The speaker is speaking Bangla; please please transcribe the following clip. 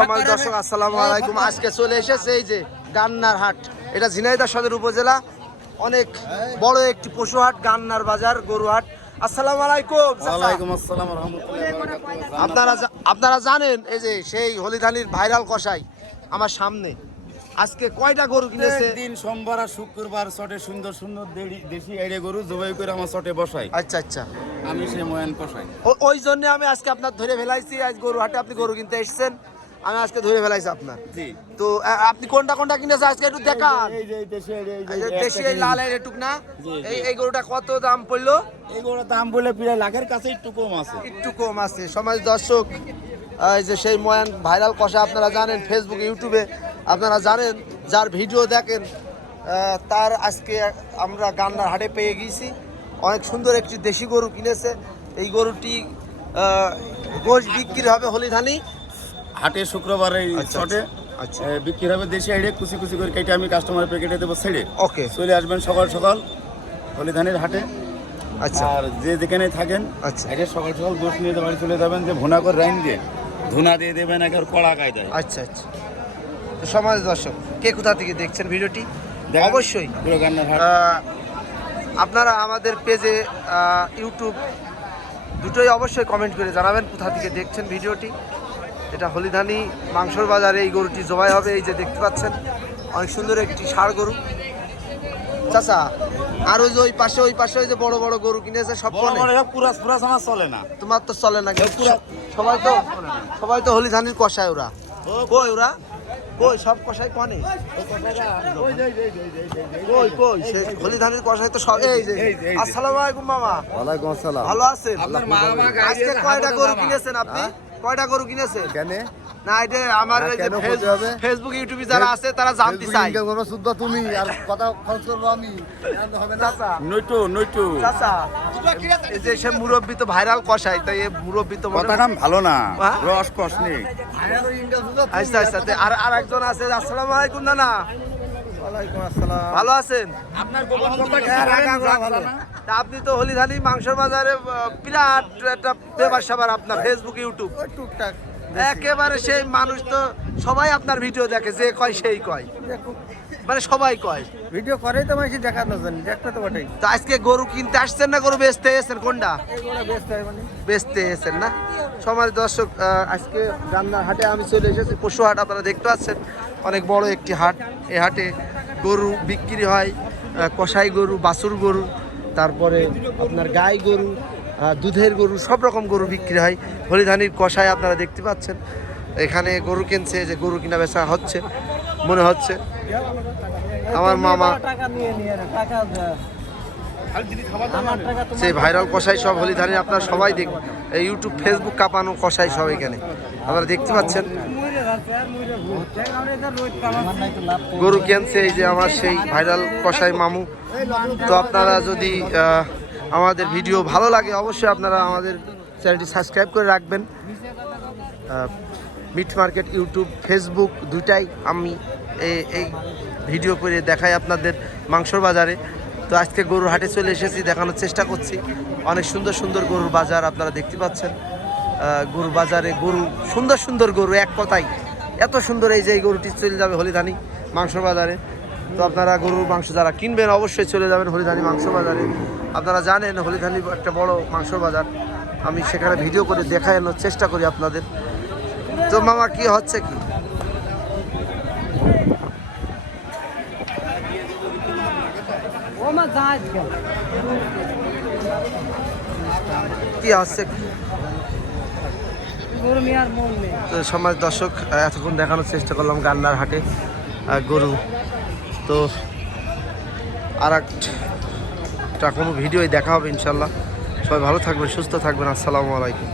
সমাজ দর্শক আসসালামু আলাইকুম। আজকে চলে এসেছে এই যে গান্নার হাট, এটা ঝিনাইদহ সদর উপজেলা, অনেক বড় একটি পশু হাট, গান্নার বাজার, গরু হাট। আসসালামু আলাইকুম। ওয়ালাইকুম আসসালাম ওয়া রাহমাতুল্লাহি ওয়া বারাকাতুহু। আপনারা জানেন এই যে সেই হলিধানির ভাইরাল কসাই আমার সামনে আজকে কয়টা গরু কিনেছে? দিন সোমবার আর শুক্রবার চটে সুন্দর সুন্দর দেশি এড়ে গরু জবাই করে আমার চটে বসাই। আচ্ছা আচ্ছা, আমি সেই ময়ান কসাই। ওই জন্য আমি আজকে আপনার ধরে ফেলাইছি। আজ গরু হাটে আপনি গরু কিনতে এসেছেন, আমি আজকে ধরে ফেলাইছি আপনার। জি। তো আপনি কোনটা কোনটা কিনেছেন আজকে একটু দেখান। এই যে দেশি এড়ে, এই যে দেশি এই লাল এটুক না, জি, এই গরুটা কত দাম পড়লো? এই গরুর দাম বলে প্রায় লাখের কাছে একটু কম আছে। একটু কম আছে। সমাজ দর্শক, এই যে সেই ময়ান ভাইরাল কষা, আপনারা জানেন ফেসবুকে ইউটিউবে আপনারা জানেন, যার ভিডিও দেখেন তার আজকে আমরা গান্নার হাটে পেয়ে গিয়েছি। অনেক সুন্দর একটি দেশি গরু কিনেছে। এই গরুটি গোশ বিক্রি হবে হলিধানি হাটে শুক্রবার এই আচ্ছা, চটে আচ্ছা। বিক্রি হবে দেশি এড়ে, কুচি কুচি করে কেটে আমি কাস্টমারের প্যাকেটে দেবো ছেড়ে। ওকে, চলে আসবেন সকাল সকাল হলিধানির হাটে। আচ্ছা আর যে যেখানে থাকেন আচ্ছা এটা সকাল সকাল গোশ নিয়ে বাড়ি চলে যাবেন, যে ভুনা করে রাইন দিয়ে ধুনা দিয়ে দেবেন একবার কড়া কায়দায়। আচ্ছা আচ্ছা। তো সমাজ দর্শক, কে কোথা থেকে দেখছেন ভিডিওটি অবশ্যই পুরো গান্নার হাট। আপনারা আমাদের পেজে ইউটিউব দুটোই অবশ্যই কমেন্ট করে জানাবেন কোথা থেকে দেখছেন ভিডিওটি। এটা হলিধানি মাংসর বাজারে এই গরুটি জবাই হবে। এই যে দেখতে পাচ্ছেন অনেক সুন্দর একটি ষাঁড় গরু। চাচা, আর ওই যে ওই পাশে ওই যে বড় বড় গরু কিনেছে সব বড় বড় সব পুরাস পুরাস আমার চলে না। তোমার তো চলে না, সবাই তো হলিধানির কষায় ওরা। কই ওরা কই সব কষাই কনে কই সে হলিধানির কষাই তো সব। এই যে আসসালামু আলাইকুম মামা। ওয়ালাইকুম আসসালাম। ভালো আছেন? আপনার মা মা আজকে কয়টা গরু কিনেছেন আপনি? কয়টা গরু কিনেছেন? কেন না, এটা আমার এই যে কেন বলতে হবে? ফেসবুক ইউটিউবে যারা আছে তারা জানতে চায়। ইনকাম করো শুদ্ধ তুমি, আর কথা খরচ করবো আমি, জানতে হবে না। চাচা নইটু চাচা, এই যে সে মুরব্বি তো ভাইরাল কষাই, তাই এই মুরব্বি তো মনে কথাটা ভালো না, হ্যাঁ? রস কষ নেই। আচ্ছা আচ্ছা। আর একজন আছে। আসসালামু আলাইকুম নানা। ওয়ালাইকুম আসসালাম। ভালো আছেন? আপনার গোপন কথা তা আপনি তো হলিধানি মাংসর বাজারে বিরাট একটা ব্যাপার স্যাপার, আপনার ফেসবুক ইউটিউব ওই টুকটাক একেবারে সেই মানুষ তো সবাই আপনার ভিডিও দেখে, যে কয় সেই কয়, মানে সবাই কয়। ভিডিও করেই তো মানুষ দেখানো জানি, দেখতে তো বটেই। তো আজকে গরু কিনতে আসছেন না গরু বেচতে এসেছেন? কোনটা এগুলো ব্যস্ত হয় মানে। বেচতে এসেছেন না? সমাজ দর্শক, আজকে গান্নার হাটে আমি চলে এসেছি, পশু হাট। আপনারা দেখতে পাচ্ছেন অনেক বড় একটি হাট। এই হাটে গরু বিক্রি হয়, কসাই গরু, বাছুর গরু, তারপরে আপনার গাই গরু, দুধের গরু, সব রকম গরু বিক্রি হয়। হলিধানির কসাই আপনারা দেখতে পাচ্ছেন এখানে গরু কিনছে, যে গরু কিনা বেচা হচ্ছে মনে হচ্ছে। আমার মামা সেই ভাইরাল কসাই সব হলিধানি আপনারা সবাই দেখ, ইউটিউব ফেসবুক কাঁপানো কসাই সব এখানে আপনারা দেখতে পাচ্ছেন। গরু কিনছে এই যে আমার সেই ভাইরাল কসাই মামু। তো আপনারা যদি আমাদের ভিডিও ভালো লাগে অবশ্যই আপনারা আমাদের চ্যানেলটি সাবস্ক্রাইব করে রাখবেন। মিট মার্কেট ইউটিউব ফেসবুক দুটাই আমি এই ভিডিও করে দেখাই আপনাদের মাংসর বাজারে। তো আজকে গরুর হাটে চলে এসেছি, দেখানোর চেষ্টা করছি। অনেক সুন্দর সুন্দর গরুর বাজার আপনারা দেখতে পাচ্ছেন। গরুর বাজারে গরু, সুন্দর সুন্দর গরু, এক কথাই এত সুন্দর। এই যে এই গরুটি চলে যাবে হলিধানি মাংসর বাজারে। তো আপনারা গরুর মাংস যারা কিনবেন অবশ্যই চলে যাবেন হলিধানি মাংস বাজারে। আপনারা জানেন হলিধানি একটা বড় মাংসর বাজার, আমি সেখানে ভিডিও করে দেখানোর চেষ্টা করি আপনাদের। তো মামা কি হচ্ছে কি? কি হচ্ছে কি? তো সমাজ দর্শক, এতক্ষণ দেখানোর চেষ্টা করলাম গান্নার হাটে গরু। তো আর একটা কোনো ভিডিওই দেখা হবে ইনশাল্লাহ। সবাই ভালো থাকবেন, সুস্থ থাকবেন। আসসালামু আলাইকুম।